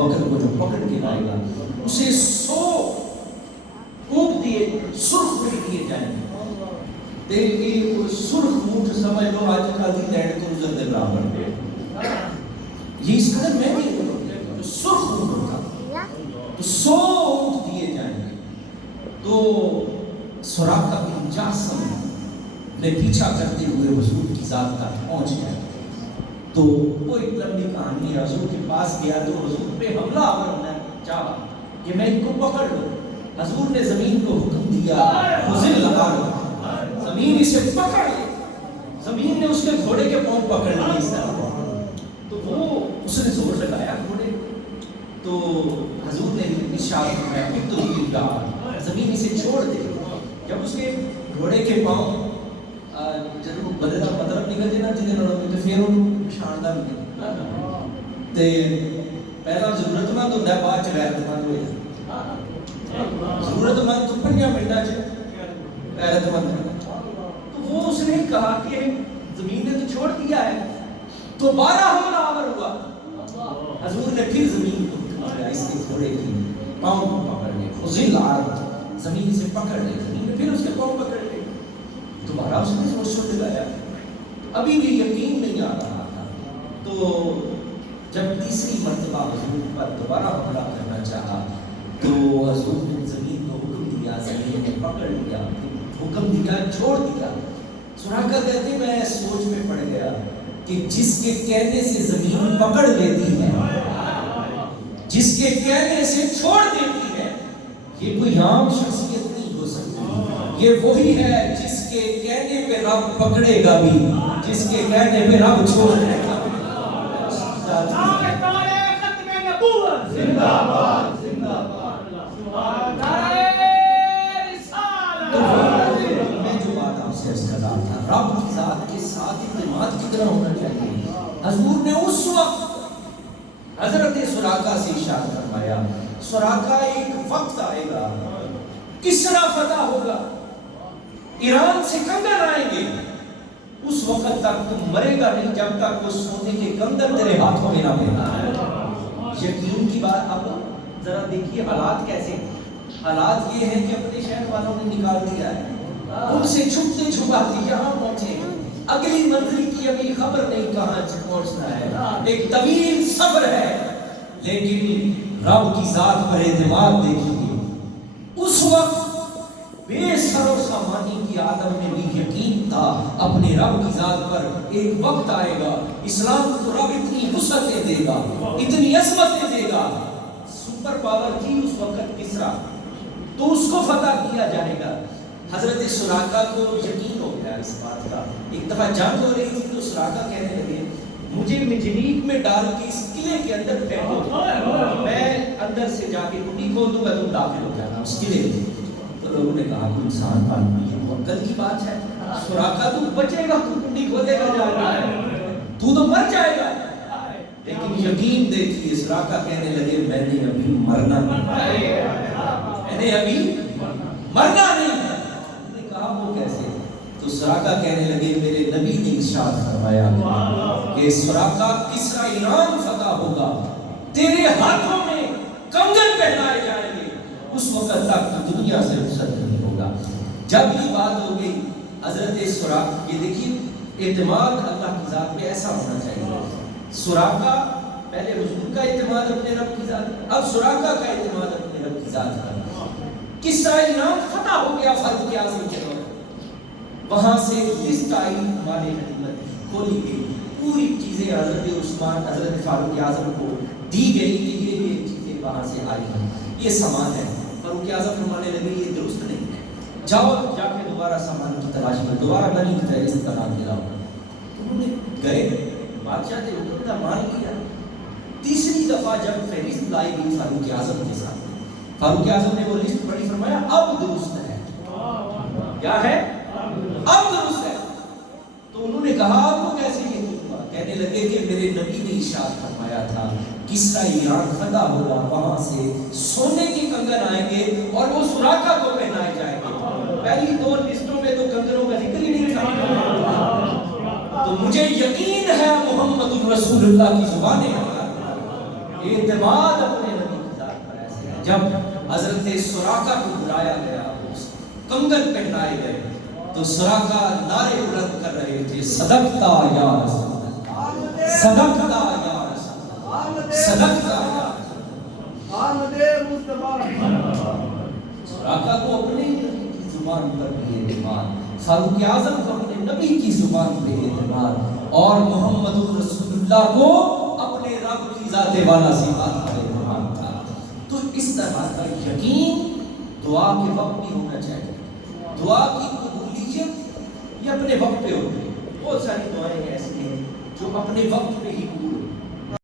بکر کو جو پکڑ کے لائے گا اسے 100 اونٹ دیے، سرخ اونٹ دیے جائیں گے۔ یہ سرخ اونٹ سمجھ لو آج کل دی لینڈ کروزر دے برابر، یہ اس قدر مہنگی جو سرخ اونٹ ہوتا، تو 100 اونٹ دیے جائیں گے۔ تو سراقہ بن جاسم نے پیچھا کرتے ہوئے حضور کی ذات تک پہنچ گیا۔ تو وہ ایک لمبی کہانی ہے، حضور کے پاس گیا تو حضور پہ حملہ آور ہونا چاہا کہ میں ان کو پکڑ لوں۔ حضور نے زمین کو حکم دیا خزل لگا لو، زمین اسے پکڑ لے۔ زمین نے اس کے گھوڑے کے پاؤں پکڑ لیے اس طرح، تو وہ اس نے زور لگایا گھوڑے، تو حضور نے ارشاد فرمایا کہ تو یہ زمین اسے چھوڑ دے۔ جب اس کے گھوڑے کے پاؤں جب بدلا مطلب نکل جانا جنہیں لڑوں تو پھر انہوں شاندار ملے تے پہلا ضرورت مند ہوتا ہے، بعد غیرت مند ہو جائے۔ ضرورت مند تو 5 منٹاں غیرت مند، تو وہ اس نے کہا کہ زمین نے تو چھوڑ دیا ہے، تو 12 حملہ آور ہوا۔ حضور نے پھر زمین کو اس کے گھوڑے کی پاؤں کو پکڑ لے، خزل عرض، زمین سے پکڑ لے، زمین نے پھر اس کے پاؤں پکڑ لے، دوبارہ اس نے زور لگایا، ابھی بھی یقین نہیں آ رہا تھا۔ تو جب تیسری مرتبہ حضور پر دوبارہ حملہ کرنا چاہا تو حضور نے زمین کو حکم دیا، زمین نے پکڑ لیا، حکم دیا، چھوڑ دیا۔ سراقہ کہتے میں سوچ میں پڑ گیا کہ جس کے کہنے سے زمین پکڑ لیتی ہے، جس کے کہنے سے چھوڑ دیتی ہے، یہ کوئی عام شخصیت نہیں ہو سکتی، یہ وہی ہے جس کے کہنے پہ رب پکڑے گا بھی، جس کے کہنے پہ رب چھوڑ دے گا۔ زندہ باد، زندہ باد، میں جو بات آپ سے عرض کر رہا تھا، رب کی ذات کے ساتھ اعتماد کتنا ہونا چاہیے۔ حضور نے اس وقت حضرت سراقہ سے ارشاد فرمایا، سراقہ ایک وقت آئے گا، کسرا فتح ہوگا، ایران سے کنگن آئیں گے، اس وقت تک تم مرے گا نہیں جب تک وہ سونے کے کنگن تیرے ہاتھوں میں نہ ملے۔ یقین کی بات، اب ذرا دیکھیے حالات کیسے، حالات یہ ہیں کہ اپنے شہر والوں نے نکال دیا ہے، ان سے چھپتے چھپاتے یہاں پہنچے، اگلی منزل کی ابھی خبر نہیں کہاں پہنچنا ہے، ایک طویل سفر ہے، لیکن رب کی ذات پر اعتماد دیکھیے۔ اس وقت بے سر و سامانی کی آدم میں بھی یقین تھا اپنے رب کی ذات پر، ایک وقت آئے گا اسلام کو رب اتنی وسعتیں دے گا، اتنی عظمتیں دے گا۔ سپر پاور تھی اس وقت کسرا، تو اس کو فتح کیا جائے گا۔ حضرت سراقہ کو یقین ہو گیا اس بات کا۔ ایک دفعہ جنگ ہو رہی تھی تو سراقہ کہنے لگے مجھے مجنیق میں ڈال کے اس قلعے کے اندر پھینکو، میں اندر سے جا کے کنڈی کھول دوں گا، تم داخل ہو جانا اس قلعے میں۔ تو لوگوں نے کہا کوئی انسان پالنا یہ بہت گل کی بات ہے، سراقہ تو بچے گا، تو کنڈی کھولے گا جا رہا ہے، تو مر جائے گا۔ لیکن یقین دیکھیے سراقہ کہنے لگے میں نے ابھی مرنا نہیں، میں نے ابھی مرنا نہیں ہے۔ نے کہا وہ کیسے؟ تو سراقہ کہنے لگے میرے نبی نے ارشاد فرمایا کہ سراقہ کسرا ایران فتح ہوگا، تیرے ہاتھوں میں کنگن پہنائے جائیں گے، اس وقت تک تو دنیا سے رخصت نہیں ہوگا۔ جب یہ بات ہو گئی حضرت سراقہ، یہ دیکھیے اعتماد اللہ کی ذات پہ ایسا ہونا چاہیے۔ سراقہ پہلے حضور کا اعتماد اپنے رب کی ذات، اب سراقہ کا اعتماد اپنے رب کی ذات پر۔ کسرا ایران فتح ہو گیا فاروق اعظم کے دور، وہاں سے لسٹ آئی مال غنیمت کھولی گئی، پوری چیزیں حضرت عثمان حضرت فاروق اعظم کو دی گئی کہ یہ چیزیں وہاں سے آئی ہیں، یہ سامان ہے۔ فاروق اعظم فرمانے لگے یہ درست نہیں ہے، جاؤ جا کے دوبارہ سامان کی تلاش کرو، دوبارہ نئی فہرست بنا کے لاؤ۔ انہوں نے گئے، بادشاہ نے حکم کا مان لیا۔ تیسری دفعہ جب فہرست لائی گئی فاروق اعظم کے ساتھ، فاروق اعظم نے وہ لسٹ پڑھی، فرمایا اب درست ہے۔ کیا ہے؟ اب درست ہے۔ تو انہوں نے کہا آپ کو کیسے یہ ہوا؟ کہنے لگے کہ میرے نبی نے ارشاد فرمایا تھا کسرا ایران فتح ہوگا، وہاں سے سونے کے کنگن آئیں گے اور وہ سراقہ کو پہنائے جائیں گے۔ پہلی 2 لسٹوں میں تو کنگنوں کا ذکر ہی نہیں تھا۔ تو مجھے یقین ہے محمد رسول اللہ کی زبان ہے، اعتماد اپنے نبی کی ذات پر ایسے ہے. جب حضرت سراقہ کو بلایا گیا، کنگن پہنائے گئے، تو سراقہ نعرے بلند کر رہے تھے، صدقتا یا رسول اللہ، صدقتا یا رسول اللہ، صدقتا یا سراقہ کو اپنے نبی کی زبان پر بھی اعتماد، فاروق اعظم کو اپنے نبی کی زبان پہ اعتماد، اور محمد رسول اللہ کو اپنے رب کی ذات والا صفات پر اعتماد تھا. تو اس طرح کا یقین دعا کے وقت بھی ہونا چاہیے. دعا کی قبولیت یہ اپنے وقت پہ ہوتی ہے. بہت ساری دعائیں ایسی ہیں جو اپنے وقت پہ ہی